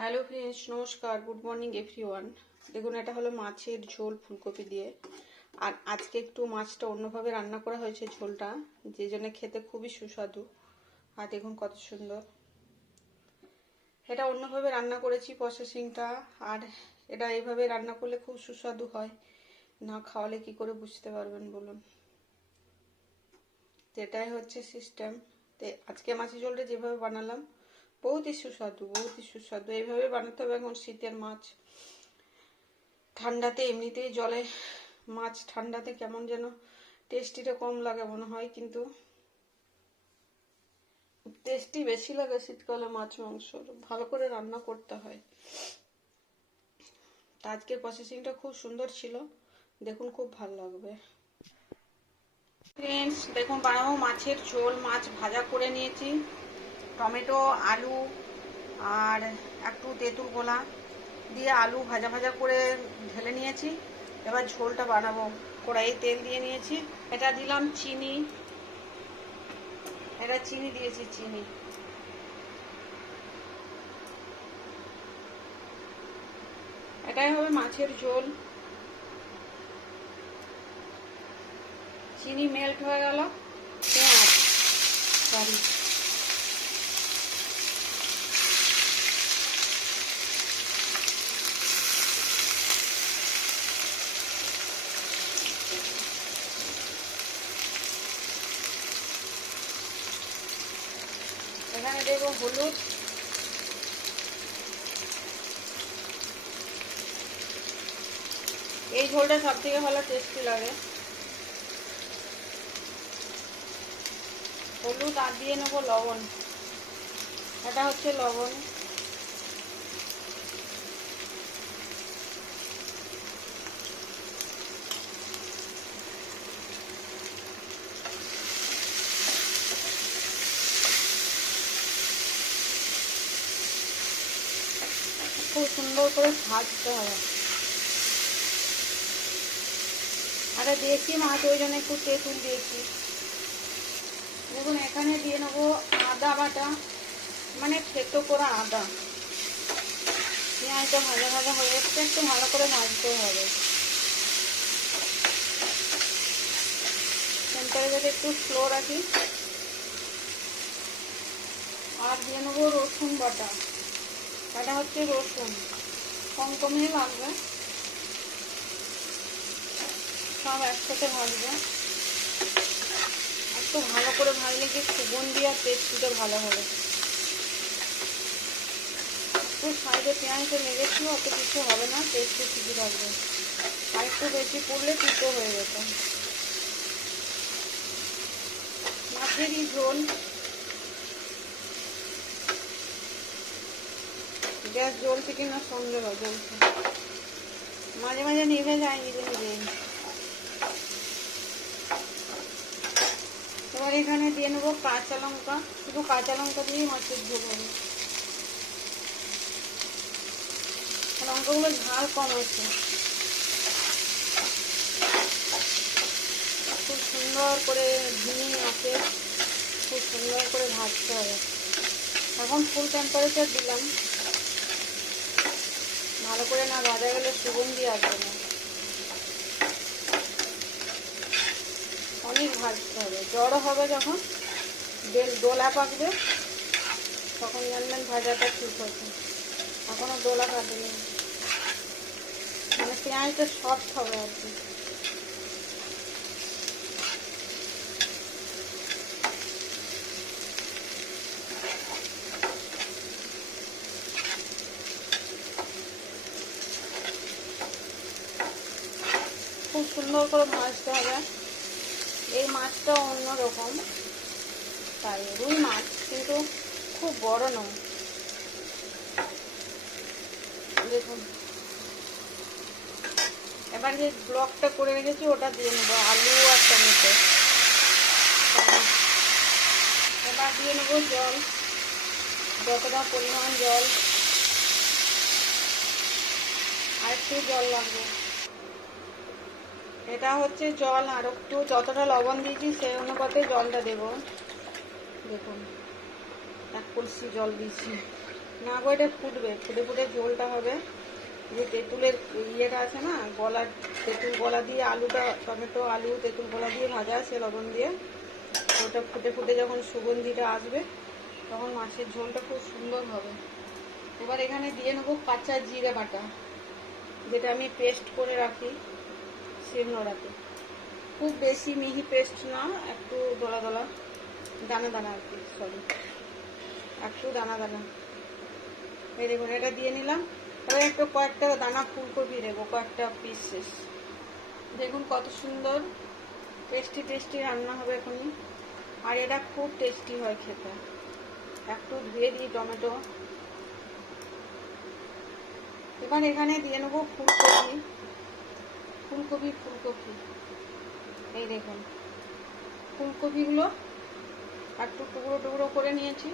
Hello friends, নমস্কার, good morning everyone. দেখুন, এটা হলো মাছের ঝোল ফুলকপি দিয়ে। আর আজকে একটু মাছটা অন্যভাবে রান্না করা হয়েছে ঝোলটা, যে জন্য খেতে খুবই সুস্বাদু। আর দেখুন কত সুন্দর, এটা অন্যভাবে রান্না করেছি প্রসেসিংটা। আর এটা এইভাবে রান্না করলে খুব সুস্বাদু হয়, না খাওয়ালে কি করে বুঝতে পারবেন বলুন। তো এটাই হচ্ছে সিস্টেম। তো আজকে মাছের ঝোলটা যেভাবে বানালাম বহুতই সুস্বাদু। এইভাবে বানাতে হবে। এখন শীতের মাছ, ঠান্ডাতে এমনিতেই জলে মাছ ঠান্ডাতে কেমন যেন টেস্টিটা কম লাগে মনে হয়, কিন্তু টেস্টি বেশি লাগে শীতকালে। মাছ মাংস ভালো করে রান্না করতে হয়। তা আজকের প্রসেসিংটা খুব সুন্দর ছিল, দেখুন খুব ভালো লাগবে। ফ্রেন্ডস দেখুন, বানাবো মাছের ঝোল। মাছ ভাজা করে নিয়েছি, টমেটো, আলু আর একটু তেঁতুল গোলা দিয়ে আলু ভাজা ভাজা করে ঢেলে নিয়েছি। এবার ঝোলটা বানাবো। কড়াইয়ে তেল দিয়ে নিয়েছি, এটা দিলাম চিনি, এটা চিনি দিয়েছি, চিনি। এটাই হবে মাছের ঝোল। চিনি মেল্ট হয়ে গেল। পেঁয়াজ, সরি, এখানে দেবো হলুদ, এই ঝোলটা সব থেকে ভালো টেস্টি লাগে। হলুদ আর দিয়ে নেবো লবণ, এটা হচ্ছে লবণ। খুব সুন্দর করে ভাজতে হবে। আরে দেশি মাছ, ওই জন্য একটু তেঁতুল দিয়েছি। দেখুন, এখানে দিয়ে নেবো আদা বাটা, মানে থেতো করা আদা। পেঁয়াজটা ভাজা ভাজা হয়ে যাচ্ছে, একটু ভালো করে ভাজতে হবে। টেম্পারেচারটা একটু স্লো রাখি। আর দিয়ে নেবো রসুন বাটা, এটা হচ্ছে রসুন, কম কমই লাগবে। সব একসাথে ভাজবো, একটু ভালো করে ভাজলে কি সুগন্ধি আর টেস্টিটা ভালো হবে। একটু সাইডে পেঁয়াজটা লেগেছিল, অত কিছু হবে না, টেস্টে ঠিকই থাকবে। আর একটু বেশি পড়লে তিতো হয়ে যেত। মাছেরই ঝোল, গ্যাস জ্বলছে কিনা সন্দেহ, জ্বলছে। মাঝে মাঝে নিভে যায় নিজে নিজে। এবার এখানে দিয়ে নেবো কাঁচা লঙ্কা, শুধু কাঁচা লঙ্কা দিয়েই মাছের ঝোল হবে। লঙ্কাগুলো ঝাল কম আছে। খুব সুন্দর করে ঝিঙে আছে, খুব সুন্দর করে ভাজতে হবে। এখন ফুল টেম্পারেচার দিলাম, ভালো করে না ভাজা গেলে সুগন্ধি আসবে না। অনেক ভাজতে হবে, জড়ো হবে যখন, দোলা পাকবে, তখন জানবেন ভাজাটা ঠিক হচ্ছে। এখনো দোলা কাটেনি, মানে পেঁয়াজটা সফট হবে আর কি। খুব সুন্দর করে ভাজতে হবে। এই মাছটা অন্যরকম, তাই রুই মাছ, কিন্তু খুব বড় নয়। দেখুন, এবার যে ব্লকটা করে রেখেছি ওটা দিয়ে নেবো, আলু আর টমেটো। এবার দিয়ে নেবো জল, যতটা পরিমাণ জল, আর একটু জল লাগবে। এটা হচ্ছে জল, আর একটু যতটা লবণ দিয়েছি সেই অনুপাতে জলটা দেব। দেখুন, এক কলসি জল দিয়েছি। না গো, এটা ফুটবে, ফুটে ফুটে ঝোলটা হবে। যে তেঁতুলের ইয়েটা আছে না, গলা, তেঁতুল গলা দিয়ে আলুটা, টমেটো আলু তেঁতুল গলা দিয়ে ভাজা আছে লবণ দিয়ে, ওটা ফুটে ফুটে যখন সুগন্ধিটা আসবে তখন মাছের ঝোলটা খুব সুন্দর হবে। এবার এখানে দিয়ে নেবো কাঁচা জিরে বাটা, যেটা আমি পেস্ট করে রাখি শিলনোড়াতে। খুব বেশি মিহি পেস্ট না, একটু দলা দলা, দানা দানা আর কি, সরি, একটু দানা দানা। এই দেখুন, এটা দিয়ে নিলাম। এবার একটু কয়েকটা দানা ফুলকপি দেবো, কয়েকটা পিস। দেখুন কত সুন্দর টেস্টি টেস্টি রান্না হবে এখনই, আর এটা খুব টেস্টি হয় খেতে। একটু ধুয়ে দিই টমেটো। এবার এখানে দিয়ে নেবো ফুলকপি। এই দেখুন ফুলকপিগুলো একটু টুকরো টুকরো করে নিয়েছি।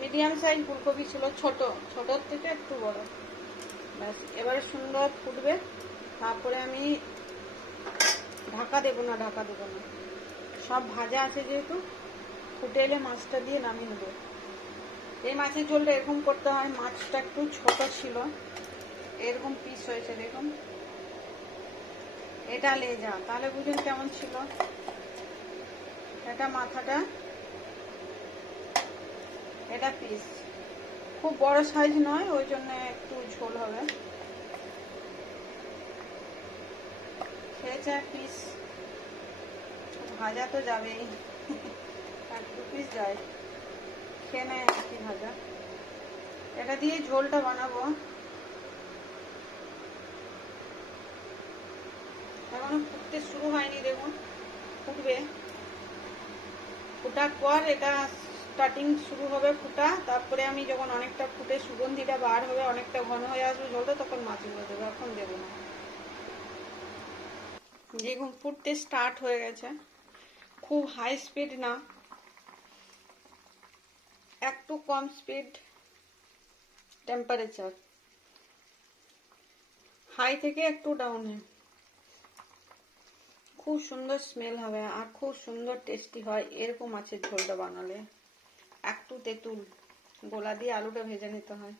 মিডিয়াম সাইজ ফুলকপি ছিল, ছোটোর থেকে একটু বড়। ব্যাস, এবারে সুন্দর ফুটবে। তারপরে আমি ঢাকা দেবো না, সব ভাজা আছে যেহেতু, ফুটে এলে মাছটা দিয়ে নামিয়ে নেবো। এই মাছের ঝোলটা এরকম করতে হয়, মাছটা একটু ছোট ছিল, এরকম পিস হয়েছে দেখুন। এটা লেজা, তাহলে বুঝুন কেমন ছিল। এটা মাথাটা, এটা পিস। খুব বড় সাইজ নয়, ওই জন্য একটু ঝোল হবে। খেয়েছে পিস, ভাজা তো যাবেই, আর 2 পিস যায়, খেয়ে নেয় কি ভাজা। এটা দিয়ে ঝোলটা বানাবো। এখনো ফুটতে শুরু হয়নি, দেখুন ফুটবে। ফুটার পর এটা স্টার্টিং শুরু হবে ফুটা, তারপরে আমি যখন অনেকটা ফুটে সুগন্ধিটা বার হবে, অনেকটা ঘন হয়ে আসবে ঝোলটা, তখন মাছগুলো দেবো, এখন দেবো না। দেখুন ফুটতে স্টার্ট হয়ে গেছে। খুব হাই স্পিড না, একটু কম স্পিড টেম্পারেচার, হাই থেকে একটু ডাউনে। খুব সুন্দর স্মেল হবে আর খুব সুন্দর টেস্টি হয় এরকম মাছের ঝোলটা বানালে। একটু তেঁতুল গোলা দিয়ে আলুটা ভেজে নিতে হয়।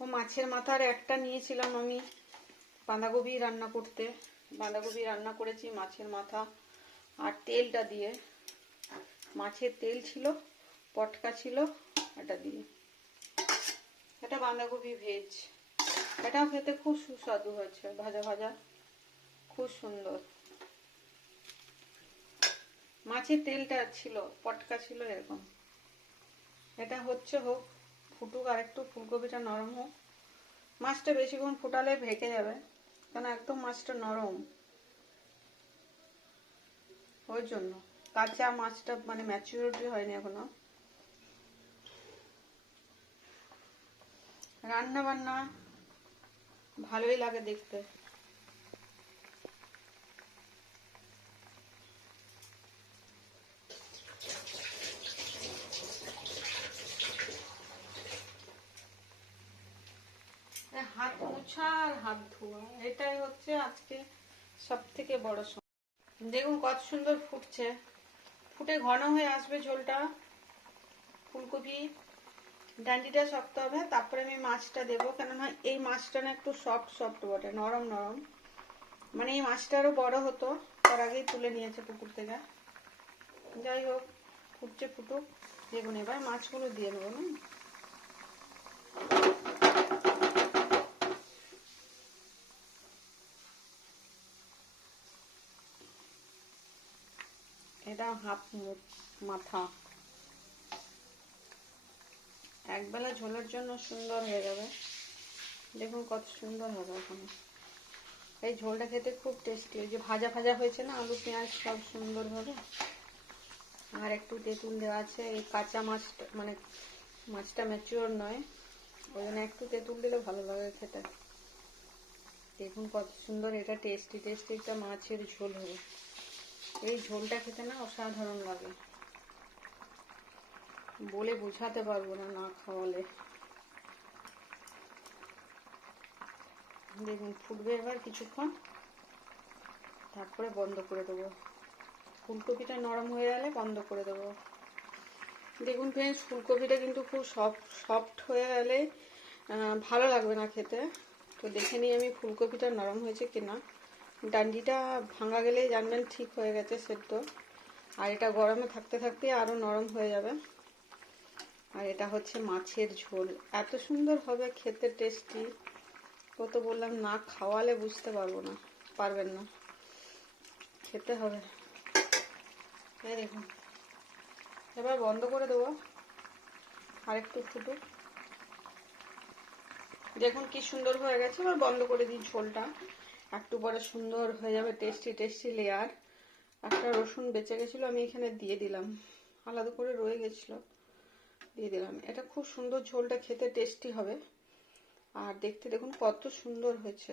ও মাছের মাথার একটা নিয়েছিলাম আমি বাঁধাকপি রান্না করতে, বাঁধাকপি রান্না করেছি মাছের মাথা আর তেলটা দিয়ে। মাছের তেল ছিল, পটকা ছিল, এটা দিয়ে। এটা বাঁধাকপি ভেজ, এটাও খেতে খুব সুস্বাদু হয়েছে, ভাজা ভাজা, খুব সুন্দর। মাছের তেলটা ছিল, পটকা ছিল এরকম। এটা হচ্ছে হোক, ফুটুক আর একটু, ফুলকপিটা নরম হোক। মাছটা বেশিক্ষণ ফুটালে ভেঙে যাবে, কারণ একদম মাছটা নরম, ওই জন্য। কাঁচা মাছটা মানে ম্যাচুরিটি হয়নি এখনো। রান্না বান্না ভালোই লাগে দেখতে। হাত মোছা আর হাত ধোয়া, এটাই হচ্ছে আজকে সব থেকে বড় সমস্যা। দেখুন কত সুন্দর ফুটছে, ফুটে ঘন হয়ে আসবে ঝোলটা। ফুলকপি ডান্ডিটা শক্ত হবে, তারপরে আমি মাছটা দেবো, কেননা এই মাছটা না একটু সফট বটে, নরম নরম। মানে এই মাছটা আরো বড় হতো, তার আগেই তুলে নিয়েছে পুকুর থেকে। যাই হোক, ফুটছে ফুটুক। দেখুন এবার মাছগুলো দিয়ে দেবো না। এটা হাফ মাথা, একবেলা ঝোলের জন্য সুন্দর হয়ে যাবে। দেখুন কত সুন্দর হবে এখন। এই ঝোলটা খেতে খুব টেস্টি, ওই যে ভাজা ভাজা হয়েছে না আলু পেঁয়াজ সব সুন্দরভাবে, আর একটু তেঁতুল দেওয়া আছে। এই কাঁচা মাছটা মানে মাছটা ম্যাচিওর নয়, ওই জন্য একটু তেঁতুল দিলে ভালো লাগে খেতে। দেখুন কত সুন্দর, এটা টেস্টি একটা মাছের ঝোল হবে। এই ঝোলটা খেতে না অসাধারণ লাগে, বলে বোঝাতে পারবো না, না খাওয়ালে। দেখুন ফুটবে এবার কিছুক্ষণ, তারপরে বন্ধ করে দেবো। ফুলকপিটা নরম হয়ে গেলে বন্ধ করে দেবো। দেখুন ফ্রেন্ডস, ফুলকপিটা কিন্তু খুব সফট হয়ে গেলে ভালো লাগবে না খেতে। তো দেখে নিই আমি ফুলকপিটা নরম হয়েছে কিনা। ডান্ডিটা ভাঙা গেলেই জানবেন ঠিক হয়ে গেছে সেদ্ধ। আর এটা গরমে থাকতে থাকতে আরও নরম হয়ে যাবে। আর এটা হচ্ছে মাছের ঝোল, এত সুন্দর হবে খেতে, টেস্টি। ও তো বললাম না খাওয়ালে বুঝতে পারবেন না, খেতে হবে। এই দেখুন, এবার বন্ধ করে দেবো, আর একটু ফুটুক। দেখুন কি সুন্দর হয়ে গেছে। এবার বন্ধ করে দিই ঝোলটা, একটু পরে সুন্দর হয়ে যাবে টেস্টি লেয়ার। একটা রসুন বেঁচে গেছিলো, আমি এখানে দিয়ে দিলাম, আলাদা করে রয়ে গেছিলো, দিয়ে দিলাম। এটা খুব সুন্দর, ঝোলটা খেতে টেস্টি হবে। আর দেখতে দেখুন কত সুন্দর হয়েছে।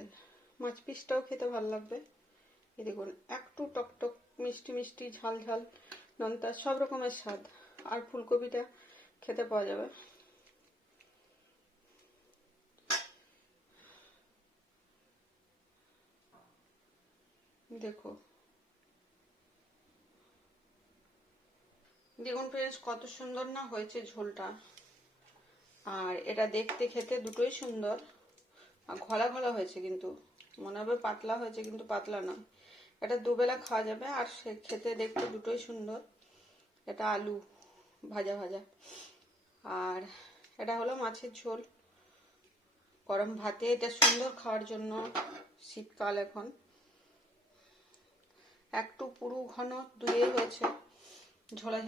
মাছ পিসটাও খেতে ভালো লাগবে। এই দেখুন, একটু টকটক মিষ্টি ঝাল নোনতা সব রকমের স্বাদ। আর ফুলকপিটা খেতে পাওয়া যাবে। দেখুন ফ্রেন্ডস, কত সুন্দর না হয়েছে ঝোলটা। আর এটা দেখতে খেতে দুটোই সুন্দর। আর ঘলা হয়েছে, কিন্তু মনে হবে পাতলা হয়েছে, কিন্তু পাতলা না। এটা দুবেলা খাওয়া যাবে। আর সে খেতে দেখতে দুটোই সুন্দর। এটা আলু ভাজা। আর এটা হলো মাছের ঝোল। গরম ভাতে এটা সুন্দর খাওয়ার জন্য। শীতকাল এখন, একটু পুরু ঘন দুইই হয়েছে, ঝোলা।